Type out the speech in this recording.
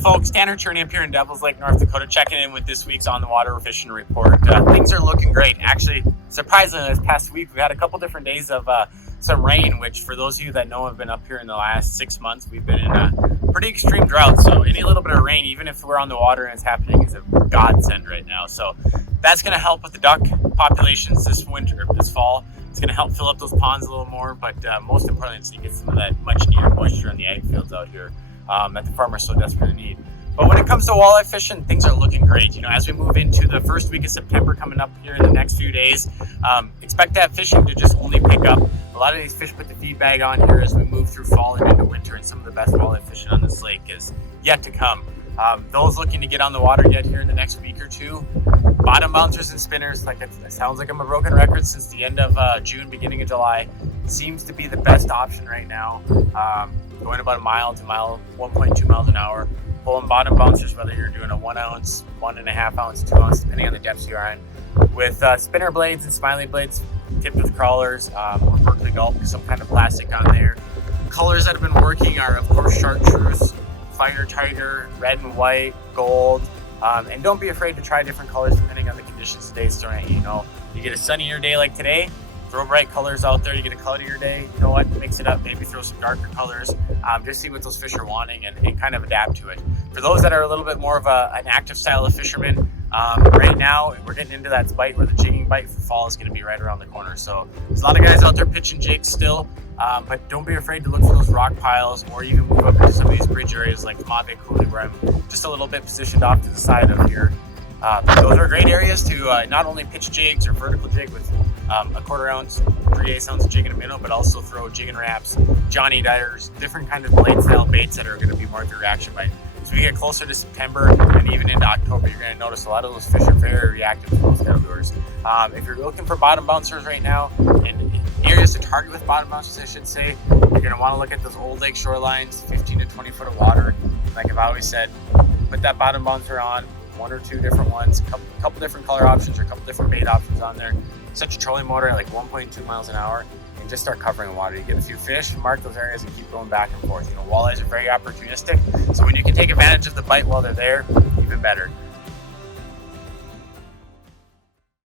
folks, Tanner Cherney up here in Devils Lake, North Dakota, checking in with this week's On the Water Fishing Report. Things are looking great. Actually, surprisingly, this past week, we had a couple different days of some rain, which for those of you that know have been up here in the last 6 months, we've been in a pretty extreme drought. So any little bit of rain, even if we're on the water and it's happening, is a godsend right now. So that's going to help with the duck populations this winter, this fall. It's going to help fill up those ponds a little more, but most importantly, it's going to get some of that much needed moisture in the ag fields out here that the farmers so desperately need. But when it comes to walleye fishing, things are looking great. You know, as we move into the first week of September coming up here in the next few days, expect that fishing to just only pick up. A lot of these fish put the feed bag on here as we move through fall and into winter, and some of the best walleye fishing on this lake is yet to come. Those looking to get on the water yet here in the next week or two, bottom bouncers and spinners, like it sounds like I'm a broken record since the end of June, beginning of July, seems to be the best option right now. Going about a mile to 1.2 miles an hour, pulling bottom bouncers, whether you're doing a 1 ounce, 1.5 ounce, 2 ounce, depending on the depths you're on, with spinner blades and smiley blades tipped with crawlers, or Berkeley Gulp, some kind of plastic on there. Colors that have been working are, of course, chartreuse, fire tiger, red and white, gold, and don't be afraid to try different colors depending on the conditions the day's throwing at you. You know, you get a sunnier day like today, throw bright colors out there. You get a cloudier day, you know what, mix it up, maybe throw some darker colors, just see what those fish are wanting and kind of adapt to it. For those that are a little bit more of an active style of fisherman, right now we're getting into that bite where the jigging bite for fall is going to be right around the corner. So there's a lot of guys out there pitching jigs still, but don't be afraid to look for those rock piles, or even move up into some of these bridge areas like Mave Cooley, where I'm just a little bit positioned off to the side of here. Those are great areas to not only pitch jigs or vertical jig with a 1/4 ounce, 3/8 ounce jig in a minnow, but also throw jigging wraps, Johnny Dyers, different kind of blade style baits that are going to be more of your reaction bite. As we get closer to September and even into October, you're going to notice a lot of those fish are very reactive to those kind of lures. If you're looking for bottom bouncers right now, and areas to target with bottom bouncers, I should say, you're going to want to look at those old lake shorelines, 15 to 20 foot of water. Like I've always said, put that bottom bouncer on, 1 or 2 different ones, a couple different color options or a couple different bait options on there. Set your trolling motor at like 1.2 miles an hour and just start covering water. You get a few fish, mark those areas and keep going back and forth. You know, walleyes are very opportunistic, so when you can take advantage of the bite while they're there, even better.